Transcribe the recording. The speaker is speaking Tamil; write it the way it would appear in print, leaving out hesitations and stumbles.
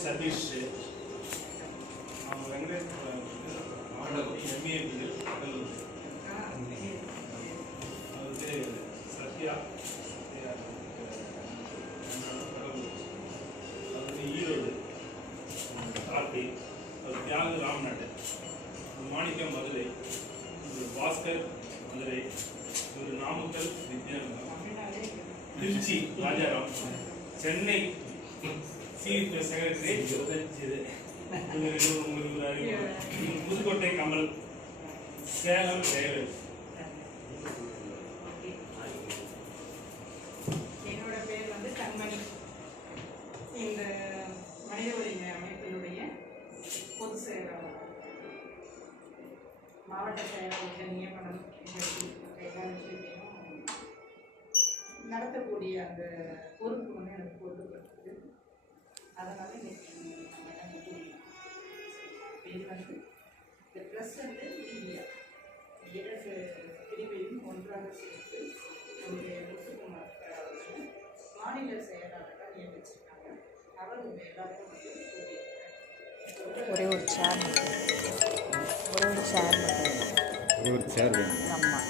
சதீஷ் அவங்க வெங்கடேஷ் எம்ஏ கடலூர் அவருக்கு சத்யா அவருக்கு ஈரோடு கார்த்தி அவர் தியாக ராம்நாடு மாணிக்கம் மதுரை பாஸ்கர் மதுரை இவர் நாமக்கல் திருச்சி ராஜாராம் சென்னை சீஃப் செக்ரட்டரி புதுக்கோட்டை கமல் சேலம் ஜெயலலிதா. என்னோட பேர் வந்து கண்மணி. இந்த மனித உரிமை அமைப்பினுடைய பொதுச் செயலாளர், மாவட்ட செயலாளர்கள் நியமனம் எல்லா விஷயத்தையும் நடத்தக்கூடிய அந்த பொறுப்பு வந்து எனக்கு கொடுக்கப்பட்டது. அதனால இன்னைக்கு இது வந்து இந்த ப்ளஸ் வந்து மீடியா இரண்டு பிரிவையும் ஒன்றாக சேர்த்து நம்முடைய முத்துக்குமார் அவர்கள் மாநில செயலாளராக நியமிச்சிருக்காங்க. அவர் உங்கள் எல்லாருக்கும் வந்து ஒரே ஒரு சேர் வேணும். ஆமாம்.